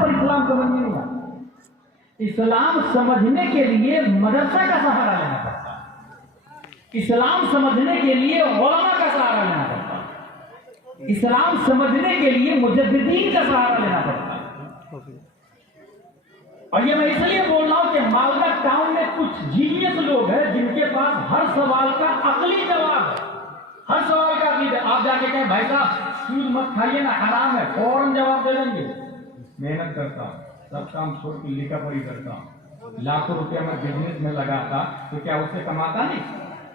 پر اسلام سمجھنے نہیں آتا. اسلام سمجھنے کے لیے مدرسہ کا سہارا لینا پڑتا ہے. اسلام سمجھنے کے لیے علماء کا سہارا لینا پڑتا ہے. اسلام سمجھنے کے لیے مجددین کا سہارا لینا پڑتا ہے. اور یہ میں اس لیے بول رہا ہوں کہ مالدہ ٹاؤن میں کچھ جینیس لوگ ہیں جن کے پاس ہر سوال کا عقلی جواب ہے. ہر سوال کا عقلی جواب. آپ جا کے کہیں بھائی صاحب سود مت کھائیے نا حرام ہے, فوراً جواب دے دیں گے. محنت کرتا ہوں, سب کام چھوڑ کے لکھا پڑھی کرتا ہوں, لاکھوں روپیہ میں بزنس میں لگاتا تو کیا اس سے کماتا نہیں؟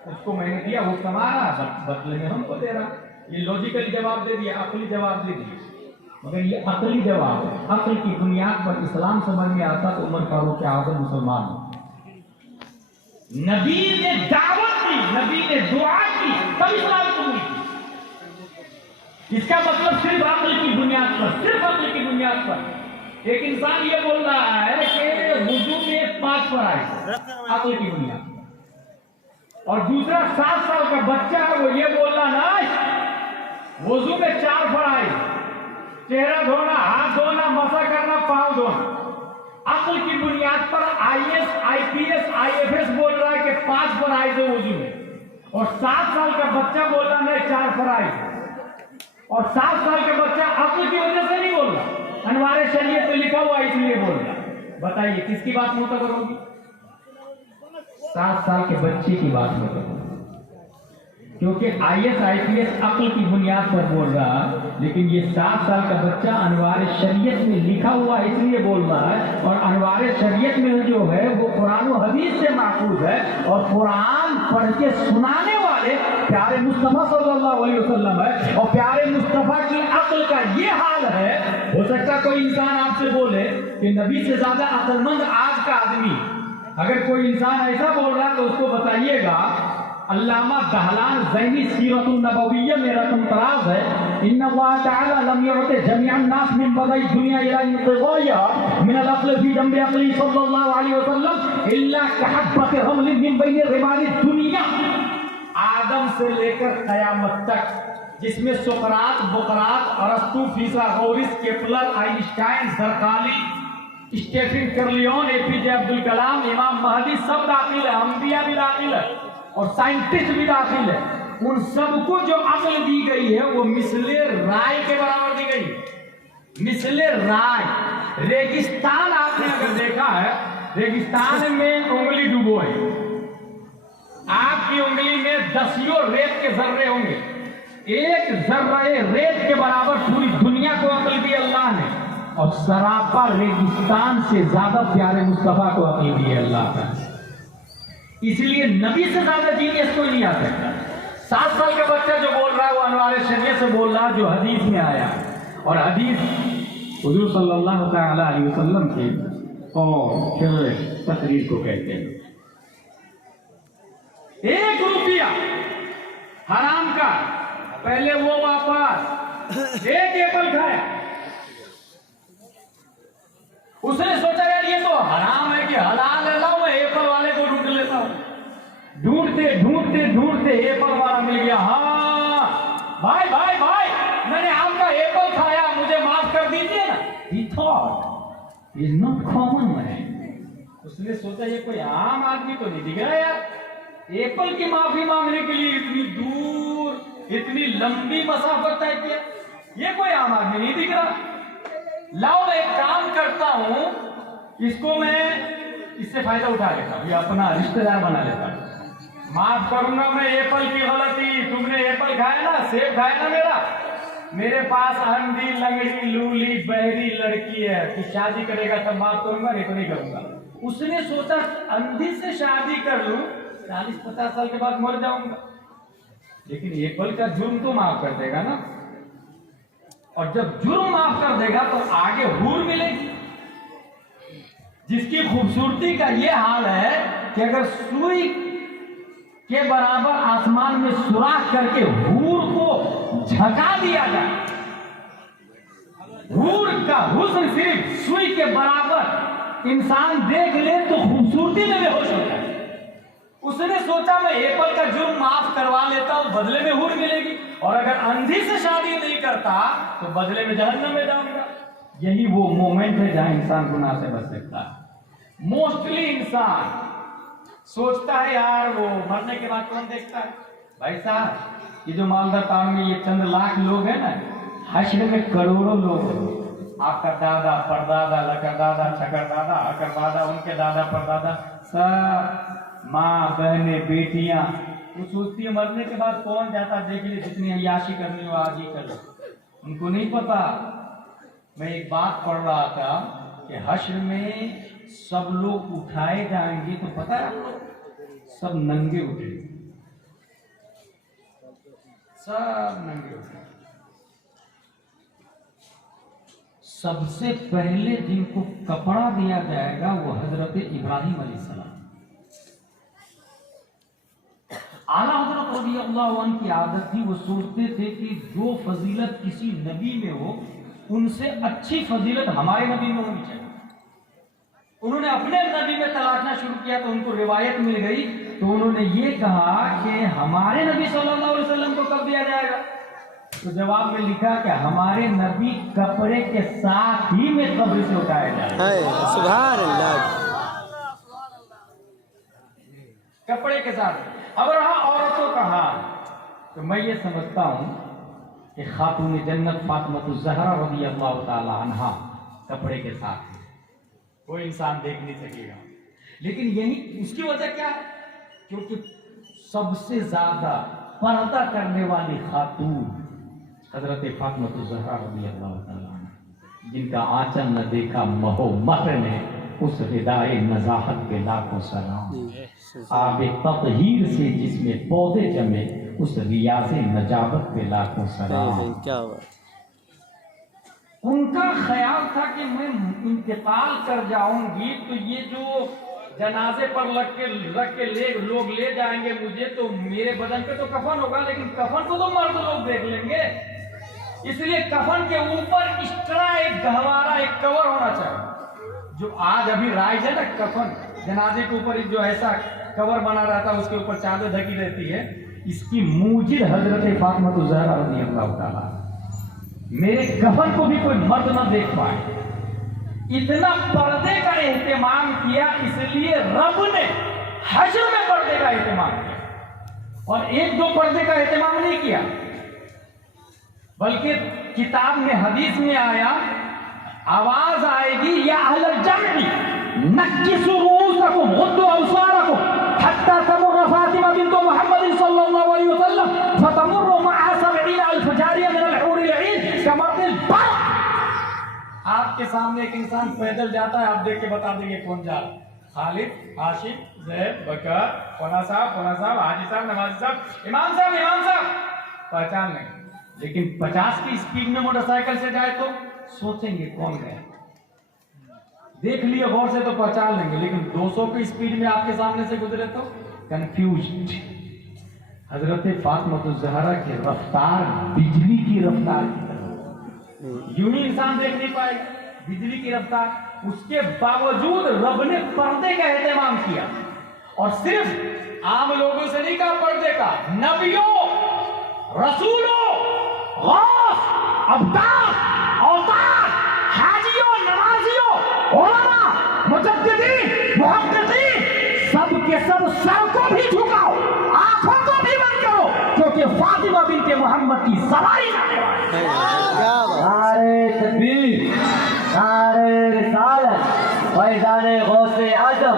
اس کو میں نے دیا, وہ کما رہا, بدلے میں ہم کو دے رہا. یہ لاجیکل جواب دے دیا, عقلی جواب دے دیا. مگر یہ عقلی جواب ہے. عقل کی بنیاد پر اسلام سمجھ میں آتا تو عمر فاروق اعظم مسلمان ہو. نبی نے دعوت دی, نبی نے دعا کی, تب اسلام قبول کی. اس کا مطلب صرف عقل کی بنیاد پر, صرف عقل کی بنیاد پر. ایک انسان یہ بول رہا ہے کہ وضو میں 5 فرائض, عقل کی بنیاد پر. اور دوسرا 7 سال کا بچہ ہے, وہ یہ بول رہا نا وضو میں 4 فرائض, چہرہ دھونا, ہاتھ دھونا, مسح کرنا, پاؤں دھونا. عقل کی بنیاد پر IAS, IPS, IFS بول رہا ہے کہ 5 فرائض ہے وضو میں, اور 7 سال کا بچہ بول رہا ہے 4 فرائض. اور 7 سال کا بچہ عقل کی وجہ سے نہیں بول رہا, انوار شریعت میں لکھا ہوا اس لیے بول رہا. بتائیے کس کی بات معتبر ہوگی؟ 7 سال کے بچے کی بات معتبر ہوگی, کیونکہ IAS, IPS عقل کی بنیاد پر بول رہا, لیکن یہ 7 سال کا بچہ انوار شریعت میں لکھا ہوا اس لیے بول رہا ہے. اور انوار شریعت میں جو ہے وہ قرآن و حدیث سے محفوظ ہے, اور قرآن پڑھ کے سنانے والے پیارے مصطفیٰ صلی اللہ علیہ وسلم ہے. اور پیارے مصطفیٰ کی عقل کا یہ حال ہے. ہو سکتا کوئی انسان آپ سے بولے کہ نبی سے زیادہ عقل مند آج کا آدمی. اگر کوئی انسان ایسا بول رہا ہے تو اس کو بتائیے گا, علامہ دہلان ذہنی سیرت النبویہ میں رقم تراز ہے, ان اللہ تعالی لم یعط جمیع الناس من بدء الدنیا الى انقضائها من العقل في جنب عقله صلی اللہ علیہ وسلم الا كحبۃ رمل من بین رمال الدنیا. آدم سے لے کر قیامت تک, جس میں سقراط, بقراط, ارسطو, فیثاغورس, Kepler, Einstein, زرقالی, Stephen کرلیون, APJ Abdul Kalam, امام مہدی سب داخل ہے, انبیاء بھی داخل ہے, اور سائنٹسٹ بھی داخل ہے. ان سب کو جو عقل دی گئی ہے وہ مثل رائے کے برابر دی گئی. مثل رائے. ریگستان آپ نے اگر دیکھا ہے, ریگستان میں انگلی ڈبوئے, آپ کی انگلی میں 10 ریت کے ذرے ہوں گے. ایک ذرہ ریت کے برابر پوری دنیا کو عقل دی اللہ نے, اور سراپا ریگستان سے زیادہ پیارے مصطفیٰ کو عقل دی اللہ نے. اس لیے نبی سے زیادہ جینیس کوئی نہیں آ سکتا. 7 سال کا بچہ جو بول رہا ہے وہ انوار شریعت سے بول رہا ہے جو حدیث میں آیا, اور حدیث حضور صلی اللہ تعالی علیہ وسلم کے اور تقریر کو کہتے ہیں. 1 روپیہ حرام کا, پہلے وہ واپس. 1 ایپل کھایا, اس نے سوچا یار یہ تو حرام ہے کہ حلال ہے, لاؤ میں ایپل والے کو ڈھونڈ لیتا ہوں. ڈھونڈتے ڈھونڈتے ڈھونڈتے ایپل والا مل گیا. ہاں بھائی بھائی بھائی, میں نے آپ کا ایپل کھایا, مجھے معاف کر دیجیے نا. He thought he is not common man. اس نے سوچا یہ کوئی عام آدمی تو نہیں دکھ رہا یار, ایپل کی معافی مانگنے کے لیے اتنی دور, اتنی لمبی مسافت طے کیا, یہ کوئی عام آدمی نہیں دکھ رہا. لاؤ میں ایک کام کرتا ہوں, اس کو میں اس سے فائدہ اٹھا لیتا ہوں, یہ اپنا رشتہ دار بنا لیتا ہوں. معاف کروں گا میں ایپل کی غلطی, تم نے ایپل کھایا نا, سیب کھایا نا میرا, میرے پاس اندھی لنگڑی لولی بہری لڑکی ہے, تو شادی کرے گا تب معاف کروں گا, نہیں تو نہیں کروں گا. اس نے سوچا اندھی سے شادی کر لوں, 40-50 سال کے بعد مر جاؤں گا, لیکن ایپل کا جرم تو معاف کر دے گا نا. اور جب جرم معاف کر دے گا تو آگے حور ملے گی, جس کی خوبصورتی کا یہ حال ہے کہ اگر سوئی کے برابر آسمان میں سوراخ کر کے حور کو جھکا دیا جائے, حور کا حسن صرف سوئی کے برابر انسان دیکھ لے تو خوبصورتی میں بے ہوش ہو جائے. اس نے سوچا میں ایپل کا جرم معاف کروا لیتا ہوں, بدلے میں حور ملے گی, اور اگر اندھی سے شادی نہیں کرتا تو بدلے میں جہنم میں جاؤں گا. यही वो मोमेंट है जहां इंसान गुनाह से बच सकता है। मोस्टली इंसान सोचता है यार वो मरने के बाद कौन देखता है। भाई साहब ये जो मालदा टाउन में ये चंद लाख लोग हैं ना, हश्र में करोड़ों लोग हैं। आपका दादा परदादा लकड़दादा छकड़दादा अकड़दादा उनके दादा परदादा सब माँ बहने बेटियां, वो सोचती है मरने के बाद कौन जाता देख ले, जितनी अय्याशी करनी हो आज ही कर लो। उनको नहीं पता। मैं एक बात पढ़ रहा था कि हश्र में सब लोग उठाए जाएंगे तो पता है आपको, सब नंगे उठे, सब नंगे उठे। सबसे पहले जिनको कपड़ा दिया जाएगा वो हजरत इब्राहिम अलैहिस्सलाम। आला हजरत रज़ियल्लाहु अन्हु की आदत थी, वो सोचते थे कि जो फजीलत किसी नबी में हो उनसे अच्छी फजीलत हमारे नबी में होनी चाहिए। उन्होंने अपने नबी में तलाशना शुरू किया तो उनको रिवायत मिल गई, तो उन्होंने ये कहा कि हमारे नबी सल्लल्लाहु अलैहि वसल्लम को कब दिया जाएगा। तो जवाब में लिखा कि हमारे नबी कपड़े के साथ ही में कब्र से उठाया जाएगा। सुभान अल्लाह। कपड़े के साथ। अब रहा औरतों का हाल, तो मैं ये समझता हूं कि खातून जन्नत फातिमा ज़हरा रज़ियल्लाहु ताला अन्हा कपड़े के साथ है, कोई इंसान देख नहीं सकेगा। लेकिन यही उसकी वजह क्या है, क्योंकि सबसे ज्यादा पर्दा करने वाली खातून हजरत फातिमा ज़हरा रज़ियल्लाहु ताला अन्हा, जिनका आंचल न देखा महो मर ने, उस हिदाए नजाहत के लाखों सलाम। आबे ततहीर से जिसमें पौधे जमे, उस रियाज़े नजावत पे लाखों सलाम। क्या बात। उनका ख्याल था कि मैं इंतकाल कर जाऊंगी तो ये जो जनाजे पर रख के लोग ले जाएंगे मुझे, तो मेरे बदन पे तो कफन होगा, लेकिन कफन को तो मर्द लोग देख लेंगे। इसलिए कफन के ऊपर एक्स्ट्रा एक गहवारा, एक कवर होना चाहिए। जो आज अभी राइज है ना, कफन जनाजे के ऊपर जो ऐसा कवर बना रहता है, उसके ऊपर चादर ढकी रहती है, इसकी मूजिद हजरत फातिमा ज़हरा रज़ियल्लाहु ताला। मेरे कफन को भी कोई मर्द न देख पाए, इतना पर्दे का एहतमाम किया। इसलिए रब ने हश्र में पर्दे का एहतमाम किया, और एक दो पर्दे का एहतमाम नहीं किया, बल्कि किताब में हदीस में आया, आवाज आएगी या अहलल जम्ई नक्किसू रूसकुम गुद्दू अबसारकुम हत्ता तमुर्र फातिमा बिन्त मुहम्मद सल्लल्लाहु अलैहि वसल्लम फतमुर्रु मअहा 70,000 जारिया मिन अल-हूरिल ईन कमर्दिल बर्क़। आपके सामने एक इंसान पैदल जाता है, आप देख के बता देंगे कौन जा रहा है। खालिद, आशिफ, ज़ैद, बकर, फौना साहब, हाजी साहब, नवाजी साहब, इमाम साहब, पहचान नहीं। लेकिन 50 की स्पीड में मोटरसाइकिल से जाए तो सोचेंगे कौन गया। देख लिए गौर से तो पहचान लेंगे, लेकिन 200 की स्पीड में आपके सामने से गुजरे तो कंफ्यूज्ड। हजरत फातिमा ज़हरा की रफ्तार बिजली की रफ्तार की तरह, यूं ही इंसान देख नहीं पाएगा, बिजली की रफ्तार। उसके बावजूद रब ने पर्दे का एहतमाम किया, और सिर्फ आम लोगों से नहीं कहा पर्दे का, नबियों, रसूलों, गौस, अब्दाल, औतार, हाजियों, नमाजियों, उलमा, मुजद्दिदीन, मुहक्किकीन, सब के सब सर को भी झुकाओ, आंखों को भी बंद करो, क्योंकि फातिमा बिन्त मोहम्मद की सवारी जाने वाली है। नारे तकबीर, नारे रिसालत, फैज़ाने गौसे आज़म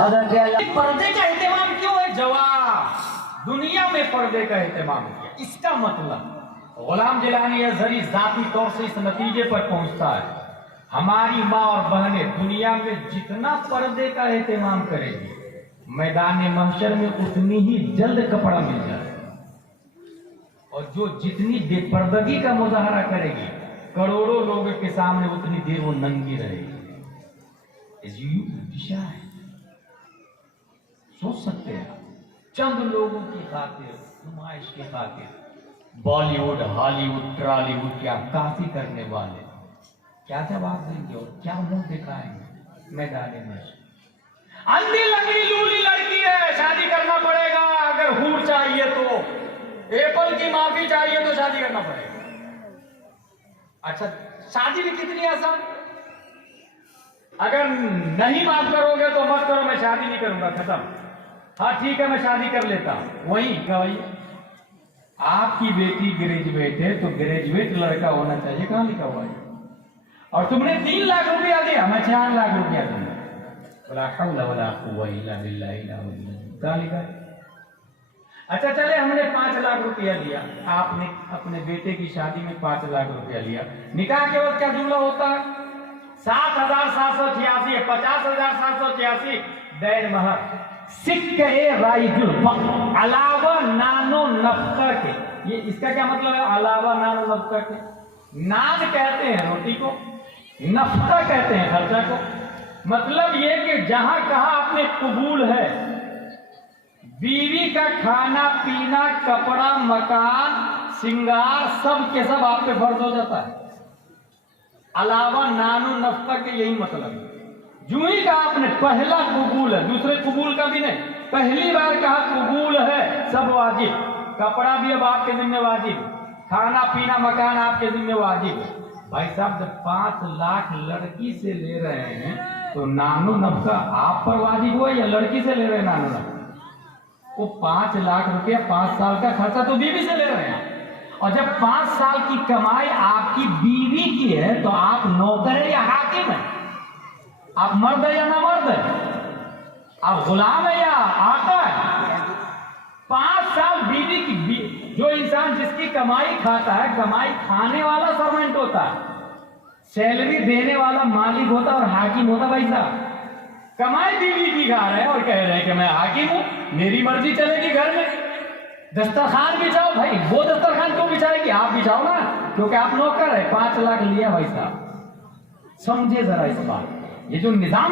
हज़रत अल्लाह। पर्दे का एहतमाम क्यों है? जवाब, दुनिया में पर्दे का एहतमाम किया। इसका मतलब गुलाम जिलानी अज़हरी जाती तौर से इस नतीजे पर पहुंचता है, हमारी माँ और बहनें दुनिया में जितना पर्दे का एहतमाम करेगी, मैदान महशर में उतनी ही जल्द कपड़ा मिल जाए, और जो जितनी बेपर्दगी का मुजाहरा करेगी, करोड़ों लोगों के सामने उतनी देर वो नंगी रहेगी। दिशा है, सोच सकते हैं चंद लोगों की खातिर, नुमाइश की खातिर बॉलीवुड, हॉलीवुड, ट्रॉलीवुड की अक्कासी करने वाले क्या जवाब देंगे और क्या मुंह दिखाएंगे मैदान में। अंधी लंगड़ी लूली लड़की है, शादी करना पड़ेगा। अगर हूर चाहिए तो, एप्पल की माफी चाहिए तो शादी करना पड़ेगा। अच्छा, शादी भी कितनी आसान। अगर नहीं माफ करोगे तो मत करो, मैं शादी नहीं करूंगा, खत्म। हाँ ठीक है, मैं शादी कर लेता हूं, वही गवाही। आपकी बेटी ग्रेजुएट है तो ग्रेजुएट लड़का होना चाहिए, कहां लिखा हुआ है? और तुमने 3 लाख रुपया दिया, मैं 4 लाख रुपया दूंगा, वला हौला वला कुव्वता इल्ला बिल्लाह, कहां लिखा है? अच्छा चले, हमने 5 लाख रुपया लिया, आपने अपने बेटे की शादी में 5 लाख रुपया लिया, निकाह के वक्त क्या जुमला होता है? 7,786 है, 50,786 दैर महर, सिक्के राइजुल वक्त अलावा नानो नफ्का के। ये इसका क्या मतलब है? अलावा नानो नफ्का के। नान कहते हैं रोटी को, नफ्का कहते हैं खर्चा को। मतलब ये कि जहां कहा आपने कबूल है, बीवी का खाना पीना कपड़ा मकान श्रृंगार सब के सब आप पे फर्ज हो जाता है, अलावा नानो नफ्का के, यही मतलब है। जो ही कहा आपने पहला कबूल है, दूसरे कबूल का भी नहीं, पहली बार कहा कबूल है, सब वाजिब, कपड़ा भी अब आपके जिम्मे वाजिब, खाना पीना मकान आपके जिम्मे वाजिब। भाई साहब जब 5 लाख लड़की से ले रहे हैं तो नानो नफ्का आप पर वाजिब हुआ या लड़की से ले रहे हैं नानो नफ्का? वो 5 लाख रुपया 5 साल का खर्चा तो बीवी से ले रहे हैं, और जब 5 साल की कमाई आपकी बीवी की है तो आप नौकर है या हाकिम है? आप मर्द है या ना मर्द है? आप गुलाम है या आका है? 5 साल बीवी की, जो इंसान जिसकी कमाई खाता है, कमाई खाने वाला सर्वेंट होता है, सैलरी देने वाला मालिक होता है और हाकिम होता। भाई साहब कमाई बीवी की खा रहे हैं और कह रहे हैं कि मैं हाकिम हूं, मेरी मर्जी चलेगी घर में। दस्तरखान बिछाओ, भाई वो दस्तरखान क्यों बिछाएगी? आप बिछाओ ना, क्योंकि आप नौकर है। 5 लाख लिया भाई साहब, समझे जरा इस बात। ये जो निजाम